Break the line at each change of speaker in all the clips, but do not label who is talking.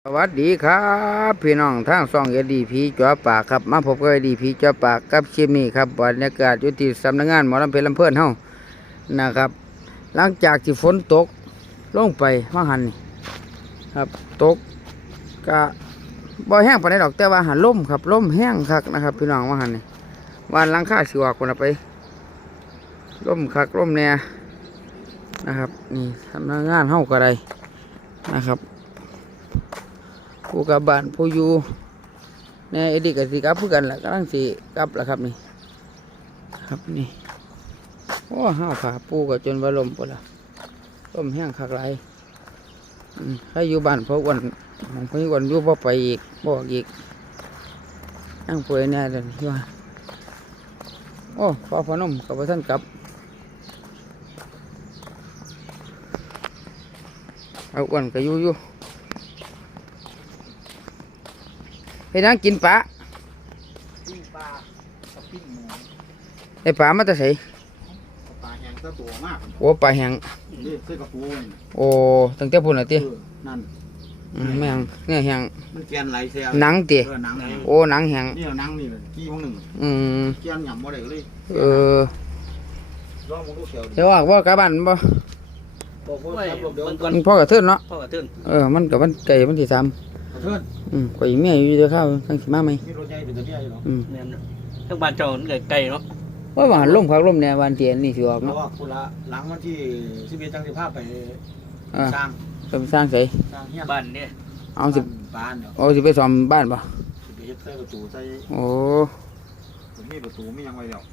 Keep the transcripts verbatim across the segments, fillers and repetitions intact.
สวัสดีครับพี่น้องทางซ่องเอดีพีจ่อปากครับมาพบกับเอดีพีจ่อปากกับชิมนี่ครับบรรยากาศอยู่ที่สำนักงานหมอลำเพลินลำเพื่อนเฮานะครับ หลังจากที่ฝนตกลงไปว่าหันนี่ครับตกก็บ่แห้งปานใดดอกแต่ว่าหันลมครับลมแห้งคักนะครับ พี่น้องว่าหันนี่วันหลังคาสิออกคนละไปลมคักลมแน่นะครับนี่สำนักงานเฮาก็ได้นะครับผู้กับบ้านผู้อยู่ในเอดีกับสีกับผู้กันแหละกำลังสีกับแหละครับนี่ครับนี่โอ้ห้าวขาปูกับจนว่าลมปวดละลมแห้งคักไรถ้าอยู่บ้านเพราะวันมันเพราะวันอยู่พอไปอีกบอกอีกนั่งป่วยแน่เลยที่ว่าโอ้พอพนมกับท่านกลับเอาวันก็อยู่อยู่ให้นั่งกินปลาปิ้งปลากับปิ้งหมูไอปลามาแต่ใส่
ปลาแห้งตัวมาก
โอ้ปลาแห้ง
นี่เสื้อกระปู
โอ้ตั้งแต่พุ่นละตี
นั่น
แม่งเนี่ยแห้ง
มันเกียนไหลเสีย
หนังตีโอ้หนังแห้ง
นี่หนังนี่เลยกี้ของหนึ่ง
อืม
เกียนหย่ำบ่ได้เลย
เออ
ลองมองดูเสียว
เดี๋ยวว่าว่ากระบันบ่มันพ่อกระเทือนเนาะ
พ่อกระเทือน
เออมันกับมันไก่มันที่สาม
กระเทือน
อืมก๋วยเมียอยู่เดี๋ยวข้าวทั้งสิมาไหม
มีรถใหญ่เป็นตะเกียบอยู่หรอ
อืม
ทั้งบ้านเจ้าไก่เนาะ
ว่าว่าล่มพักล่มเนี่ยวันเตียนนี่สิออก
เพ
เนาะ
ราะว่าคุณละหลังวันที่สิบเอ็ดจังสิบห้าไปสร้าง
จะไปสร้างใส่
สร้างเฮีย
บ้านเนี่ย
เอาสิ
บ้านเนาะ
เอาสิไปซ่อมบ้านป่ะ
สิไปเฮ็ดใส่ประตูใส่
โอ้
ผมมีประตูไม่ยังไว้แล้ว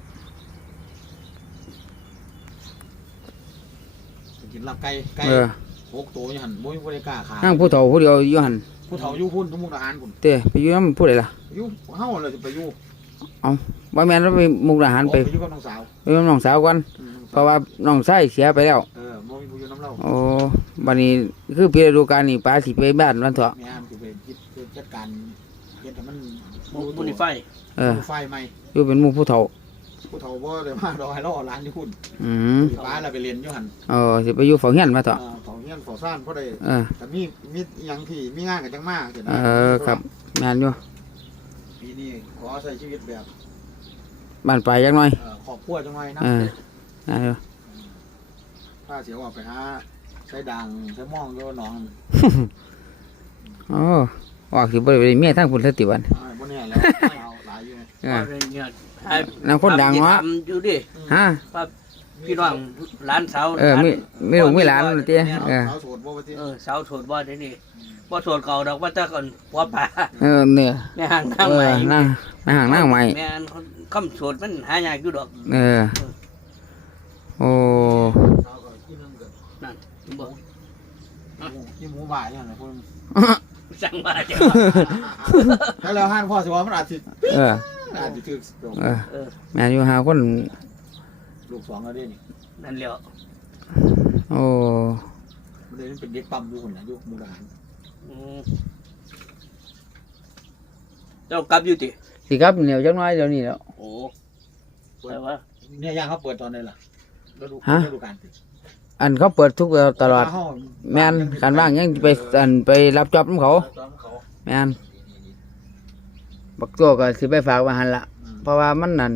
กินลาบไก่ไก่หกตัวอยู่หันบ่มีผู้ใดกล้าขา
นั่งผู้เฒ่าผู้เดียวอยู่หัน
ผู้เฒ่าอยู่พุ่นทุกมุกอาหารพุ่น
เต้ไปอยู่น้ำผู้ใดล่ะ
อยู่เฮาเลยจะไปอยู่
เอาบ่แม่นเราไปมุกดาหารไป
อยู่กับน้องสาว
ไปกับน้องสาวก่อนเพราะว่าน้องชายเสียไปแล้ว
เออบ่มีผู้อยู่น้ำเล่า
โอ้บัดนี้คือปีฤดูกาลนี่ป้าสิไปบ้านวันเถาะ
แม่นสิไปคิดจัดการเฮ็ดให้มัน
บุญไฟ
เออ
ไฟใหม่
อยู่เป็นหมู่ผู้เฒ่า
ผู้เฒ่าบ่ได้มาดอกให้เราเอาร้านอยู่พุ่น
อืม
ป้าเราไปเรียนอยู่หั่น
เออสิไปอยู่เฝ้าเฮียนมาเถาะ
เออเฝ้าเฮียนเฝ้าซ่านเพราะได้
เออ
แต่มีมีหยังที่มีงานก็จังมา
เออครับงานอยู่
ปีนี้ขอใช้ชีวิตแบบ
บ้านปลายจักหน่อย
เออครอบครัวจังหน่อยนะ
เอองานอยู่
ถ้าเสียว่าไปหาใช้ด่างใช้ม่องอยู่หนอง
โอ้ออกสิบ่ได้เมียทั้งพุ่นซะติวัน
บ่แน่แล้วเอาหลายอยู่
เออ
นั่งคนดังเนาะ
อยู่ดิ
ฮะ
พี่น้องหลานสาว
เออมีมีลูกมีหลานเตี้ยเออ
สาวโสดบ่ว่าติ
เออสาวโสดบ่ได้นี่บ่โสดเก่าดอกว่าแต่ก่อนผัวป่า
เออเนี่ย
แม่ห่างนางใหม่
นั่งแม่ห่างนางใหม่
แม่อันคำโสดมันหายากอยู่ดอก
เออโอ้
นั่นบ่
กินหมูบ่ายเนี่ยนะพุ่น
สั่งมาจ้ะ
ถ้าแล้วห้านพ่อสิว่ามันอาจสิ
เออ
อาจสิถึก
เออแม่อยู่หาคน
ลูกสองแล้วเด้นี่
นั่นแหละ
โอ้
มันเลยเป็นเด็กปั๊มอยู่คนน่ะอยู่มุกดาหาร
อืมเจ้ากลับอยู่ติ
สิครับเหนียวจักหน่อยเดี๋ยวนี้แล้ว
โอ้แต่ว่า
เนี่ยย่างเขาเปิดตอนไหนล่ะฤดูฤดูกาลติ
อันเขาเปิดทุกตลอดแม่นการว่างยังไปอันไปรับจอบของเขาแม่นบักตัวก็สิไปฝากไว้หั่นล่ะเพราะว่ามันนั่น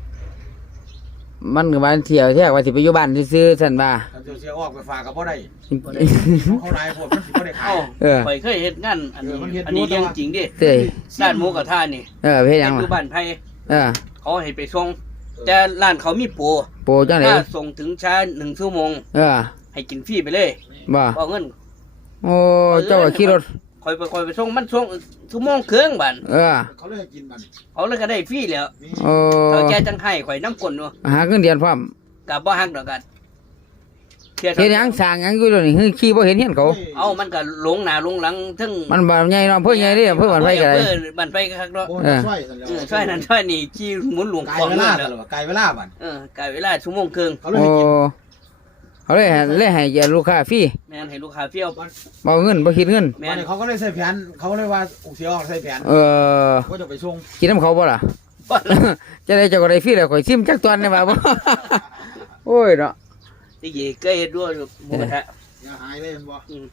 มันวันเที่ยวแท้ว่าสิไปอยู่บ้านซื่อๆซั่นว่า
เดี๋ยวเสียออกไปฝากก็บ่ได้เขาหลายพวกมันสิบ่ได้ขาย
เออข่อยเคยเฮ็ดงานอันนี้อันนี้เรื่องจริงดิ
เด้
ร้านหมูกระทะนี่
เออเฮ็ดหยัง
อยู่บ้านไผ
เออ
เขาให้ไปส่งแต่ร้านเขามีโปร
โปรจังได๋
ถ้าส่งถึงช้าหนึ่งชั่วโมง
เออ
ให้กินฟรีไปเลย
บ่
เอาเงิน
โอ้เจ้าก็ขี่รถ
คอยไปคอยไปส่งมันส่งชั่วโมงครึ่งบัด
เออ
เขาเลยกินมัน
เขาเลยก็ได้ฟรีแล้ว
โอ้
เขาแกจังให้ข่อยน้ำก้นอยู่
หาเงินเดือนพร้อม
ก็บ่ฮักดอกกัน
เฮ็ดหยังสร้างหยังอยู่เดี๋ยวนี้ขี่บ่เห็นเฮียนเขา
เอ้ามันก็หลงหน้าหลงหลังถึง
มันบ่ใหญ่เนาะเพิ่นใหญ่เด้เพิ่นบ้านไผก็ได้
บ้านไผก็คักเนาะ
เออ
ช่วยนั่นช่วยนี่ขี่หมุนหลวงของนั่นแล้ว
ไกลเวลาบัด
เออไกลเวลาชั่วโมงครึ่ง
โอ้เขาเลยเลยให้ลูกค้าฟรี
แม่นให้ลูกค้าฟรีเอา
บ่เงินบ่คิดเงิน
แม่นเขาก็เลยใส่แผนเขาเลยว่าเสียออกใส่แผน
เออ
ก็จะไปส่ง
กินน้ำเขาบ่ล่ะจะได้เจ้าก็ได้ฟรีแล้วข่อยซิมจักตอนได้บ่บ่โอ้ยเนาะ
ที่เย่ก็เฮ็ดด้วยหมูกระทะ
อย่าหายเลยบ่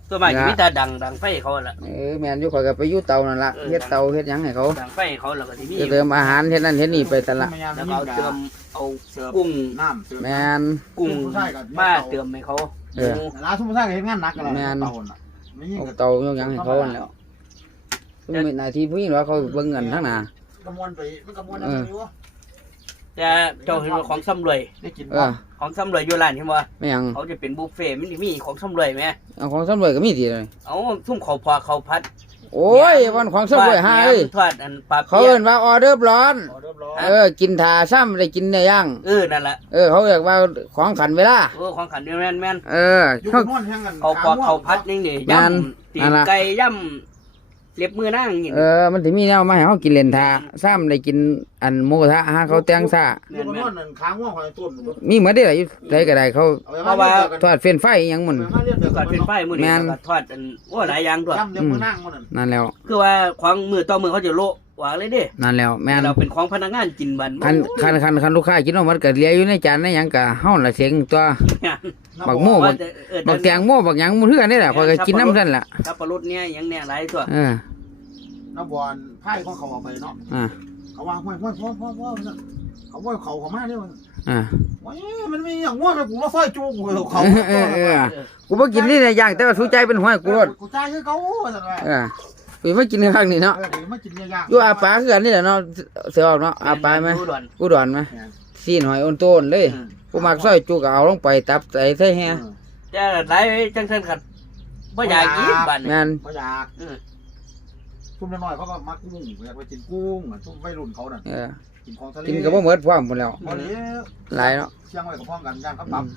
ตัวใหม่มีแต่ดังดังไฟเขาล่ะ
เออแม่นอยู่ข่อยก็ไปอยู่เตานั่นล่ะ
เออ
เฮ็ดเตาเฮ็ดหยังให้เขา
ดังไฟเขาแล้วก็สิมี
จะเติมอาหารเฮ็ดนั่นเฮ็ดนี่ไปแต่ละ
แล้วก็เอาเติมเอา
เสิร์ฟ
กุ้ง
น้ำเสิร์ฟ
แม่น
กุ้งมาเติมให้เขา
เออ
ร้านทุ่มท่าก็เฮ็ดงานหนักกันแล้ว
แม่น
เตาน่ะไม่ยิ่ง
เอา
กับ
เตายกหยังให้เขานั่นแหล้วซึ่งมีหน้าที่ผู้หญิงว่าเขาเบิ่งเงินทั้งหน้าก
ระมวลไปมันกระมวลอะไรอยู่วะ
แต่เจ้าเห็นว่าของซ้ำรวย
ได้กิน
เอ
บ่
อ
ของซ้ำรวยอยู่ร้านเห็นบ่
ไม่หยัง
เขาจะเป็นบุฟเฟ่ต์มันสิมีของซ้ำรวยไหม
เอาของสำรวยก็มีติเลย
เอาซุ่มเขาพอเขาพัด
โอ้ยวันของสำรวยหาเอ้ย
ทอดอันปลา
เขา
เปี๊ย
เอิ้
ก
นว่าออเดอร์ร้อน
ออเรียบร้อย
เออกินทาซ้ำได้กินเนื้อย่าง
เออนั่นแหละ
เออเขาเรียกว่าของขันเวลา
เออของขันเดียวแม่นแม่น
เออ
อยู่
เขา
กับนวลแห่งกัน
เขาปอกเขาพัดนี่นี่
นั่น
ย่ำตี
นั่
น
นล่ะ
ไก่ย่ำเล็บมือนั่งนี่
เออมันถึงมีแนวมาให้เขากินเล่นทาซ้ำได้กินอันหมูกระทะหาเขาแต่งซ่า
อยู่กับนวลนั่นค้างง่วงของไอ้ต้นอยู่
มีเหมือนได้หลายได้ก็ได้เขา
เอาไว้มาเรียกกัน
ทอดเฟรนช์ฟรายอิหยังหมัน
เอาไว้มาเรียก
ก่
กั
อน
น
เป็นไฟมือ
แม่
นี่
น
แล้วก็ทอดอันโอ้หลายอย่างด้วย
ย่ำเดี๋ยวมือนั่งมันนั่น
นั่นแล้ว
คือว่าของมือต่อมือเขาจะโละวางเลยเด้
นั่นแล้วแม่น
เราเป็นของพนักงานกินบัน
คันคันคันคันลูกค้ากินเอามันก็เหลียอยู่ในจานในหยังก็เฮาละเสียงตัว บักโม่
ว่าจะเออ
บักแตงโมบักหยังมันเฮือนี่แหละข้อยก็กินน้ำซั่นล่ะ
กับปลาลุดเนี่ยอยังเนี่ยหลายตัว
เออ
น้ำบอลไพ่ของเขาเอาไปเนาะ
อ่า
เขาว่าห้วยห้วยพ่อพ่อพ่อเขาว่าเขาเขามาเนี่ยมัน
อ่า
ว้ายมันมีอย่างง่วงเลยกูว่าซอยจูกูเขา
เออเออกูบ่กินนี่ในอย่างแต่ว่าสู้ใจเป็นห้อยกูรถ
กูจ่ายให้เขาสั่นว่า
เออกูไม่กินข้างนี้เนาะ
เออเดี๋ยวมากินย่างๆ
อยู่อาปาคือกันนี่แหละเนาะเสือออกเนาะอาปาไหม
ดูด่วน
กูดอนไหมซีนหอยโอนโตนเลยกูมักซอยจุกเอาลงไปตับใส่ใส่แฮ
แต่หลายจังเส้นขัดบ่อยากกินบัน
แม่น
ไม่อยากทุ่มน้อยเขาก็มักกุ้งอยากไปกินกุ้งทุ่มวัยรุ่นเขาน่ะ
เออ
กินของทะเล
กินก็บ่หมดพร้อมหมดแล้ว
พอดี
หลายเนาะ
เชียงไว้กับพ่อกันย่างครับปั๊บ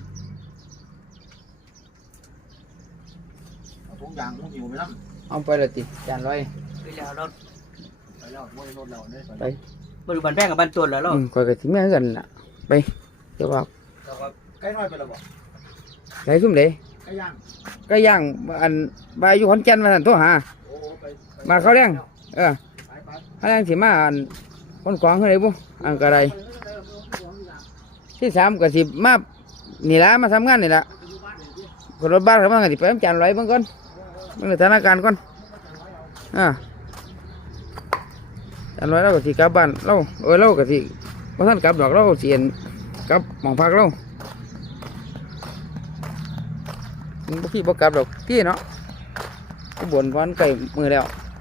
ทุกอย่างมึงหิวไปนั่ง
เอาไปละติจานร้อย
ไปแล้วเรา
ไปแล้วไม่รถเราเนี่ย
ไป
บริบันแป้งกับบันต้นแล้วเรา
อืมข่อยก็สิมาคือกันล่ะไปเดี๋ยวว่า
ใกล้น้อยไปแล้วบ่
ไหนซุ่มเด้
ใกล้ย่าง
ก็ย่างอันบายอยู่ขอนแก่นมาสั่นโทรหา
โอ้ไป
มาเขาแรงเออ
ไปไป
เขาแรงสิมาอันคนกวางเท่าไหร่บุอันกระไรที่สามก็สิมานี่ละมาทำงานนี่ละคนรถบ้านเขาบ้างก็สิไปน้ำจานร้อยเบิ่งก่อนเบิ่งสถานการณ์ก่อนอ่าจานร้อยเราก็สิกลับบ้านเราเออเราก็สิพอท่านกลับดอกเราก็สิเอ็นกลับหมองพักเรามันบ่พี่บ่กลับดอกพี่เนาะก็บ่นพอนไก่มือแล้ว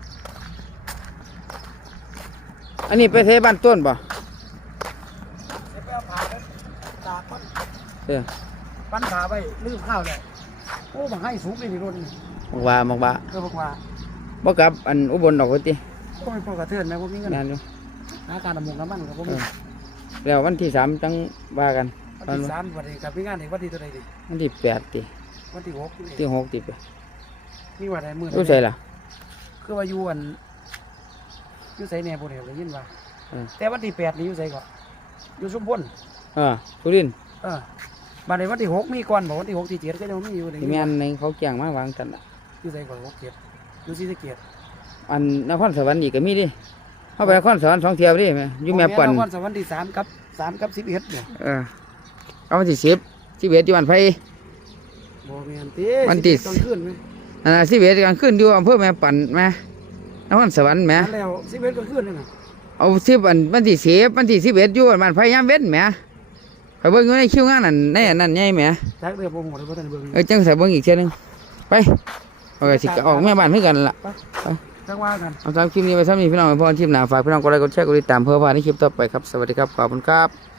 อันนี้ไปเทบ้านต้นป่ะ
ไปเอาผ่าตากมัน
เออ
ปั้นขาไปลืมข้าวเลยโอ้บังให้สูงเลยที่รถนี่
บอกว่าบอกว่า
ก็บอกว่า
บ่กลับอันอุบลดอกติ
ก็ไม่พอกระเทือนไหมพวกนี้กัน
งานอยู่
อาการดำมงน้ำมันกับพวก
เอ
นี้
อแล้ววันที่สามจังว่ากัน
วันที่สามวันที่กับพี่งานอีกวันที่ตัวใดดิ
วันที่แปดติ
วันที่หก
ที่หกติไป
นี่วันใดมือ
รู้ใส่ล่ะ
คือว่าอยู่อันอยู่ใส่แหน่พวกนี้ได้ยินว่า
เออ
แต่วันที่แปดนี่อยู่ใส่ก่อนอยู่ชุมพล
เออสุรินทร์
เออมาในวันที่หกมีก่อนบอกวันที่หกที่เจ็ดก็ยังมีอยู่ใน
ที่แม่นในเขาแจ้งมาวางกันล่ะ
อยู่ใส่ก่อนหกเจ็ดอยู่ศรีสะเกษ
อันนครสวรรค์อีกก็มีดิเข้าไปนครสวรรค์สองเที่ยวดิแม่อยู่แม่ปั่น
วันสวันที่สามกับสามกับสิบเอ็ดเนี่ย
เออเอาวันที่สิบสิบเอ็ดอยู่บ้านไผ
โมเมนตี
วันที่
ต้องขึ้นไหม
อันน่ะสิบเอ็ดกันขึ้นอยู่อำเภอแม่ปั่นแม่นครสวรรค์แม่
นั่นแล้วสิบเอ็ดก็ขึ้นเลยนะ
เอาสิบอันวันที่สิบวันที่สิบเอ็ดอยู่บ้านไผยามเว้นแหม่ไปเบิ่งอยู่ในคิวงานนั่นในอันนั้นใหญ่แหม่
จากเรือโปรโมทเลยเพราะท่านเบิ่ง
เออจังใส่เบิ่งอีกเที่ยหนึงไปเอาไปสิออกแม่บ้านคือกันล่ะ
จังว่ากัน
เอาตามคลิปนี้ไปซ้ำนี้พี่น้องไปพอคลิปหน้าฝากพี่น้องกดไลค์กดแชร์กดติดตามเพื่อพลาดในคลิปต่อไปครับสวัสดีครับขอบคุณครับ